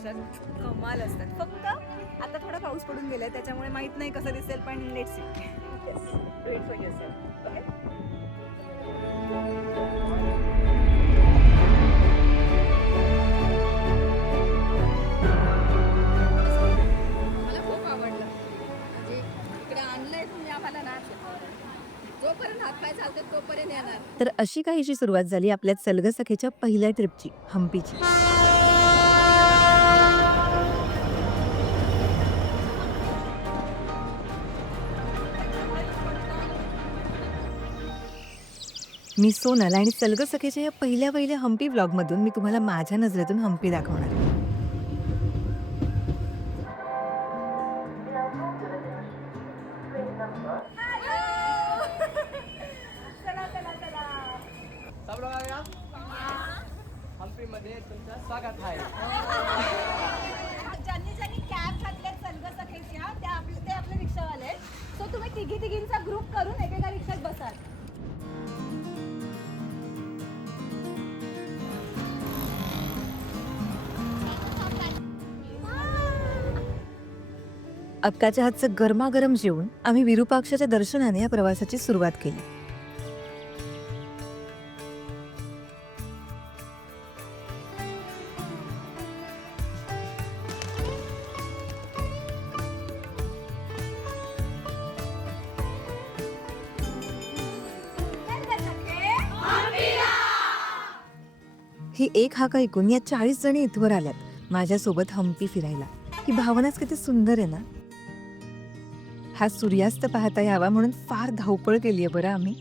अशा कमाल असतात. फक्त आता थोडा पाऊस पडून गेलाय त्याच्यामुळे माहित नाही कसं दिसेल, पण let's see. Do it for yourself. Okay. मला खूप आवडलं, म्हणजे इकडे आणलंय तुम्ही आम्हाला ना, जोपर्यंत हात पाय चालतात तोपर्यंत येणार. तर अशी काहीशी सुरुवात झाली आपल्या चलग-सखेच्या पहिल्या ट्रिपची, हम्पीची. मी सोनल आणि चलग-सखेच्या या पहिल्या हम्पी व्लॉगमधून मी तुम्हाला माझ्या नजरेतून हम्पी दाखवणार आहे. सब लोग आ गया? हम्पी मध्ये तुमचं स्वागत आहे. ज्यांनी ज्यांनी कॅब घातल्या चलग-सखेच्या ते आपले रिक्षावाले आहेत. सो तुम्ही तिघींचा ग्रुप करून एकेका रिक्षात बसाल. अक्काच्या हातचं गरमागरम जेवून आम्ही विरूपाक्षाच्या दर्शनाने या प्रवासाची सुरुवात केली. ही एक हाक ऐकून या 40 जणी इथवर आल्यात माझ्यासोबत हम्पी फिरायला. ही भावनाच किती सुंदर आहे ना. हा सूर्यास्त पाहता यावा म्हणून फार धावपळ केली आहे बरं आम्ही.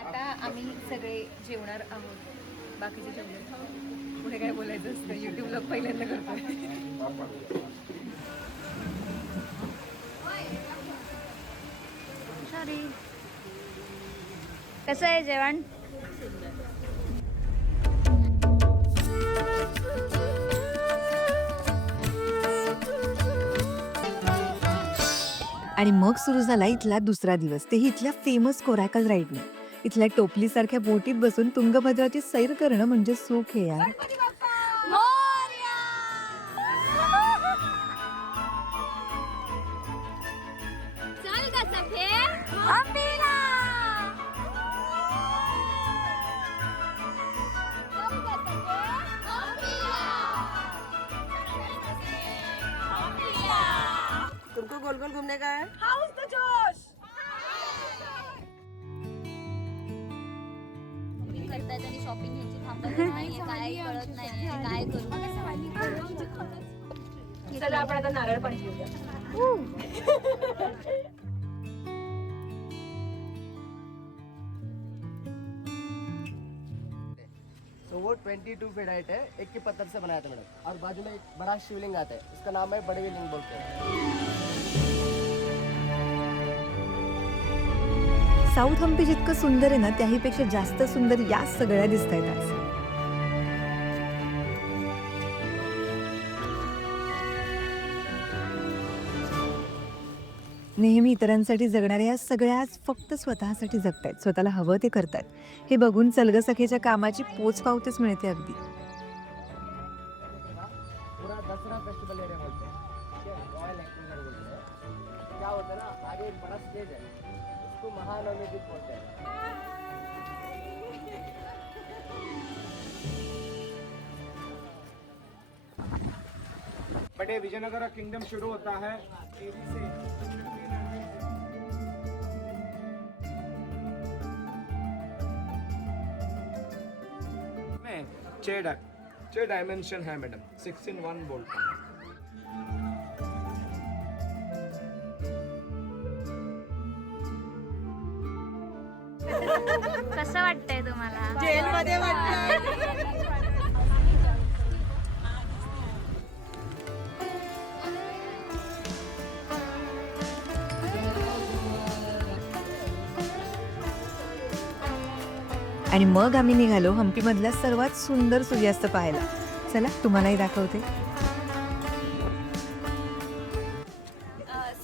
आता आम्ही सगळे जेवणार आहोत. बाकीचे जेवणार. पुढे काय बोलायचं असतं, युट्यूब लोक पहिल्यांदा करतोय. कसं आहे जेवण? आणि मग सुरू झाला इथला दुसरा दिवस, तेही इथल्या फेमस कोराकल राईडने. इथल्या टोपलीसारख्या बोटीत बसून तुंगभद्राची सैर करणं म्हणजे सुख आहे यार. चल ग सखे, हम्पीला. चल ग सखे, हम्पीला. तुमको गोल गोल घूमने का है? हाऊस द जोश. करतायत आणि शॉपिंग ह्याची थांबत नाहीये, काय कळत नाहीये, काय करू. चला आपण आता नारळ पाणी पिऊया. तो वो 22 फीट हाइट है, एक के पत्थर से बनाया था मैडम. और बाजू में एक बड़ा शिवलिंग आता है, उसका नाम है बड़े लिंग बोलते हैं. साऊथ हम्पी जितकं सुंदर आहे ना, त्याहीपेक्षा जास्त सुंदर या सगळ्या दिसतायत आज. नेहमी इतरांसाठी जगणाऱ्या या सगळ्या आज फक्त स्वतःसाठी जगतायत, स्वतःला हवं ते करतात. हे बघून चलग-सखेच्या कामाची पोचपावतीच मिळते अगदी. पूरा दसरा फेस्टिवल एरिया बोलते हैं, रॉयल एक्सपोजर बोलते हैं. क्या होता है ना, आगे एक बड़ा स्टेज है, उसको महानवमी दीप बोलते हैं. बट ये विजयनगर किंगडम शुरू होता है एवी से. में 6 डायमेंशन है मैडम, 6 in 1 बोल्ट. कसं वाटतंय तुम्हाला? जेलमध्ये वाटतं. आणि मग आम्ही निघालो हम्पीमधला सर्वात सुंदर सूर्यास्त पाहायला. चला तुम्हालाही दाखवते.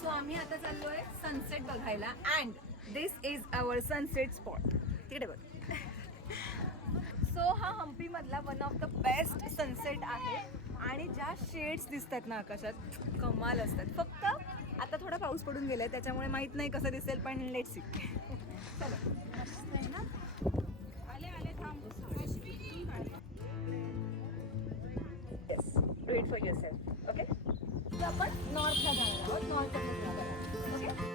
सो आम्ही आता चाललोय सनसेट बघायला and this is our sunset spot. तिकडे बघ. सो हा हम्पी मधला one of the best sunset आहे आणि ज्या शेड्स दिसतात ना आकाशात कमाल असतात. फक्त आता थोडा पाऊस पडून गेलाय त्याच्यामुळे माहित नाही कसं दिसेल, पण लेट सी. चलो yes, do it for yourself. Okay, आपण नॉर्थला जाणार आहोत. North okay.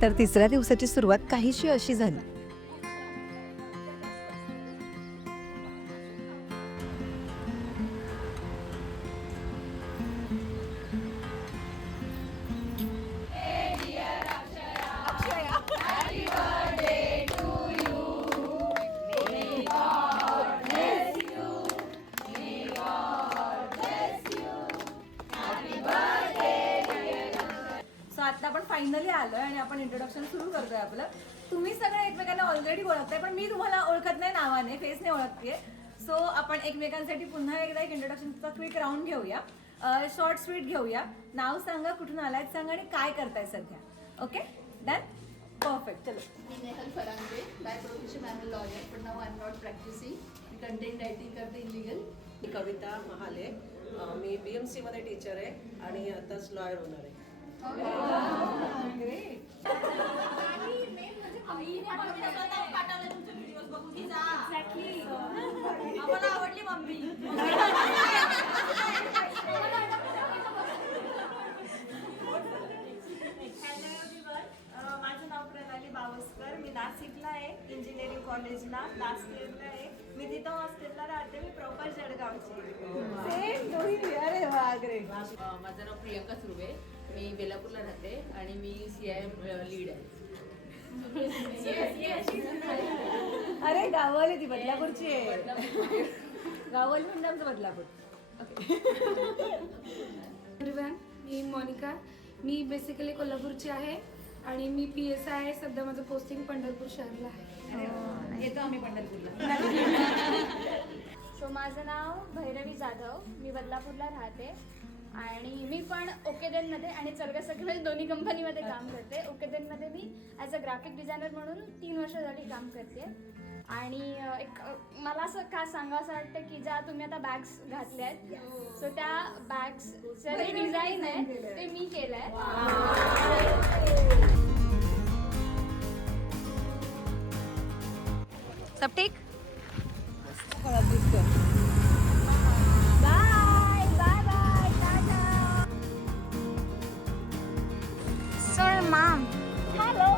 तर तिसऱ्या दिवसाची सुरुवात काहीशी अशी झाली. सो आता आपण फायनली आलोय आणि आपण इंट्रोडक्शन सुरू करतोय आपलं. तुम्ही सगळे एकमेकांना ऑलरेडी ओळखताय, पण मी तुम्हाला ओळखत नाही नावाने, फेसने ओळखते. सो आपण एकमेकांसाठी पुन्हा एकदा एक इंट्रोडक्शनचा क्विक राऊंड घेऊया, शॉर्ट स्वीट घेऊया. नाव सांगा, कुठून आलायत सांगा आणि काय करताय सध्या. Okay, done, perfect. चलो. मी Nehal Farange. By profession I am lawyer, पण नाव आय एम नॉट प्रॅक्टिसिंग. मी कंटेंट रायटिंग करते इलिगल. मी कविता महाले. मी BMC मध्ये टीचर आहे आणि आताच लॉयर होणार आहे. आम्हाला आवडली मम्मी. माझं नाव प्रणाली बावस्कर. मी नाशिकला आहे, इंजिनिअरिंग कॉलेजला लास्ट इयरला आहे. मी तिथं हॉस्टेलला राहते. मी प्रॉपर जळगावची. अरे वा, ग्रेट. माझं नाव प्रियंका सुर्वे. मी बेलापूरला राहते आणि मी CIM लीड आहे. अरे गावाली ती बदलापूरची आहे. गावाली म्हणजे आमचं बदलापूर. एव्हरीवन, मी मोनिका. मी बेसिकली कोल्हापूरची आहे आणि मी PSI आहे. सध्या माझं पोस्टिंग पंढरपूर शहरला आहे. येतो आम्ही पंढरपूरला. सो माझं नाव भैरवी जाधव. मी बदलापूरला राहते आणि मी पण ओकेडेनमध्ये आणि चलगसकीमध्ये दोन्ही कंपनीमध्ये काम करते. ओकेडेनमध्ये मी ॲज अ ग्राफिक डिझायनर म्हणून 3 वर्ष झाली काम करते. आणि एक मला असं का सांगावं असं वाटतं की ज्या तुम्ही आता बॅग्स घातल्या आहेत, सो त्या बॅग्सचं जे डिझाईन आहे ते मी केलं आहे. सब ठीक. Bye bye bye, tata. Sir ma'am, hello.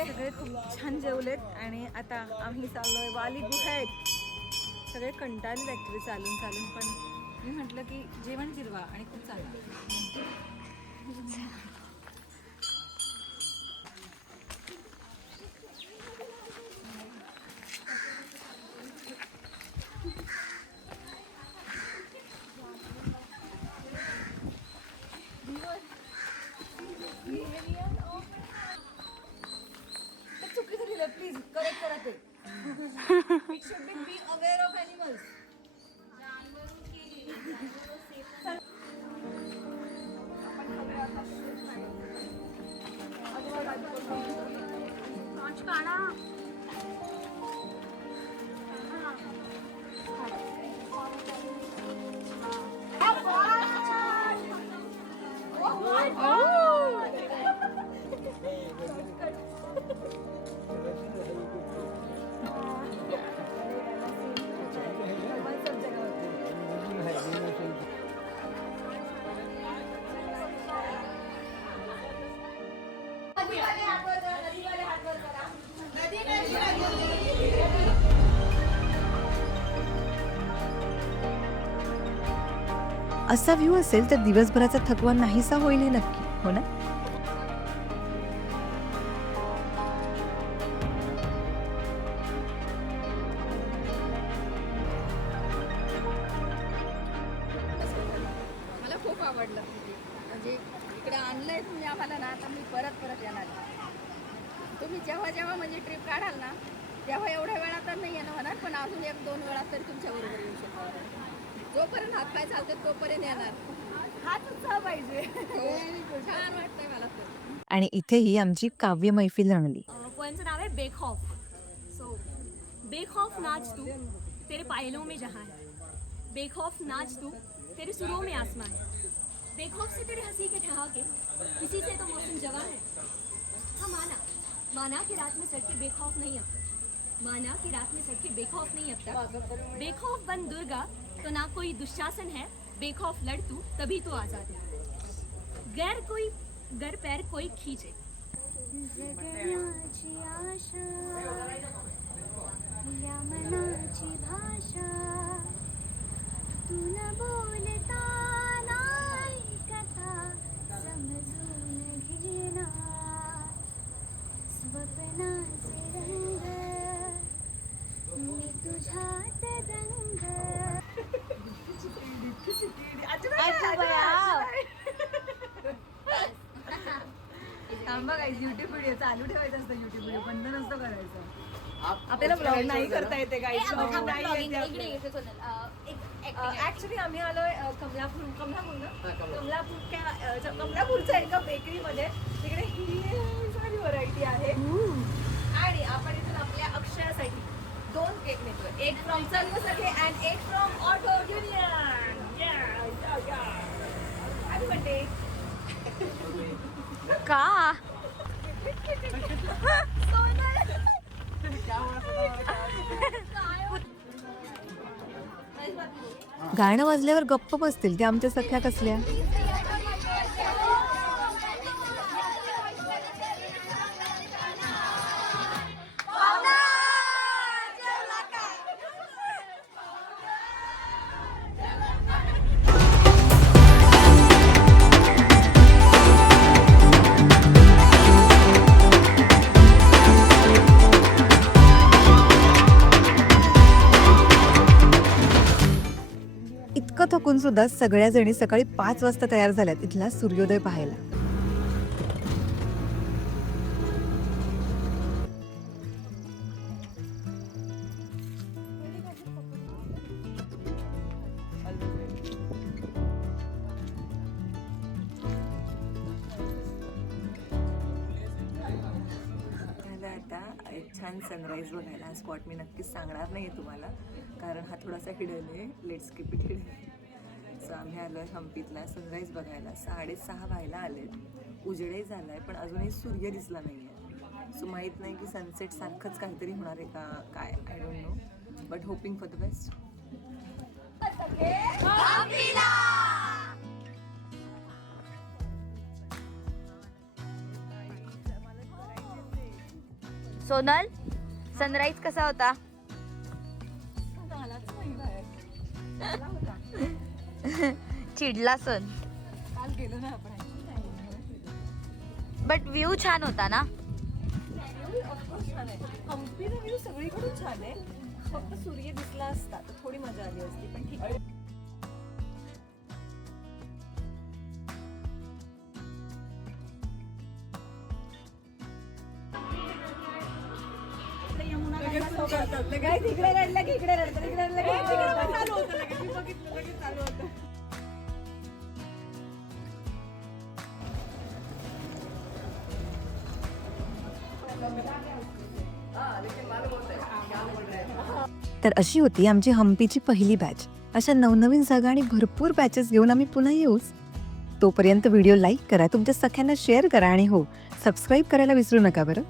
सगळे खूप छान जेवलेत आणि आता आम्ही चाललोय वाली गुहेत. सगळे कंटाळले ॲक्च्युली चालून, पण मी म्हटलं की जेवण जिरवा आणि खूप चाललं. चुकीचं लिहिलं, प्लीज करेक्ट करा ते. It should be aware of animals. असा व्ह्यू असेल तर दिवसभराचा थकवा नाहीसा होईल हे नक्की, हो ना? खूप आवडलं म्हणजे इकडे आणलंय तुम्ही आम्हाला ना, आता मी परत येणार. तुम्ही जेव्हा जेव्हा म्हणजे ट्रिप काढाल ना, तेव्हा एवढ्या वेळा तर नाही येणं होणार, पण अजून 1-2 वेळा तरी तुमच्याबरोबर येऊ शकतो. जोपर्यंत हातपाय चालते तोपर्यंत येणार. हाच उत्साह पाहिजे. छान वाटतंय मला तर. आणि इथेही आमची काव्य मैफिल रंगली. पोएमचं नाव आहे बेखौफ. सो बेखौफ नाच तू तेरे पायलों में जहाँ है, बेखौफ नाच तू तेरे सुरों में आसमान है, बेखौफ से तेरे हंसी के ठहाके, इसी से तो मौसम जवां है. हाँ माना कि रात में सड़के बेखौफ नहीं अब तक, माना कि रात में सड़के बेखौफ नहीं अब तक, बेखौफ बन दुर्गा तो ना कोई दुशासन है, बेखौफ लड़ तू तभी तो आज़ाद है, गर पैर कोई खींचे. जगण्याची आशा या मनाची भाषा तू न बोलता नाही कथा समजून घेना स्वप्नाचे रंग मी तुझ्यात रंग. युट्यूब व्हिडिओ चालू ठेवायचा असतं, युट्यूब व्हिडिओ बंद नसतो करायचा. आपल्याला ब्लॉग नाही करता येते गाईड. ऍक्च्युली आम्ही आलोय कमलापूरच्या एका बेकरीमध्ये. तिकडे ही सारी व्हरायटी आहे आणि आपण इथून आपल्या अक्षयासाठी 2 केक नेतोय, एक फ्रॉम सर्वसाठी अँड एक from auto union. Happy birthday. का गाणं वाजल्यावर गप्प बसतील त्या आमच्या सख्या कसल्या. इतकं थकून सुद्धा सगळ्या जणी सकाळी 5 वाजता तयार झाल्यात इथला सूर्योदय पाहायला. आता एक छान सनराईज बघायला हा स्पॉट मी नक्कीच सांगणार नाही आहे तुम्हाला, कारण हा थोडासा हिडन आहे. Let's keep it hidden. So आम्ही आलो आहे हम्पीतला सनराईज बघायला. 6:30 व्हायला आलेत, उजेडही झाला आहे, पण अजूनही सूर्य दिसला नाही आहे. सो माहीत नाही की सनसेट सारखंच काहीतरी होणार आहे का काय, I don't know, but hoping for the best. Sonal, sunrise कसा होता? चिडला सन. काल गेलो ना आपण. बट व्ह्यू छान होता ना? ऑफकोर्स छान आहे. हम्पीचा व्ह्यू सगळीकडून छान आहे, फक्त सूर्य दिसला असता तर थोडी मजा आली असती, पण ठीक आहे. तिकडे रडलं की इकडे रडतं, तिकडे रडलं की इकडे रडतं. चालू होतं लगेच. मी बघितलं लगेच चालू होतं. तर अशी होती आमची हम्पीची पहिली बॅच. अशा नवनवीन जागा आणि भरपूर बॅचेस घेऊन आम्ही पुन्हा येऊच. तोपर्यंत व्हिडिओ लाईक करा, तुमच्या सख्यांना शेअर करा आणि हो, सबस्क्राईब करायला विसरू नका बरं.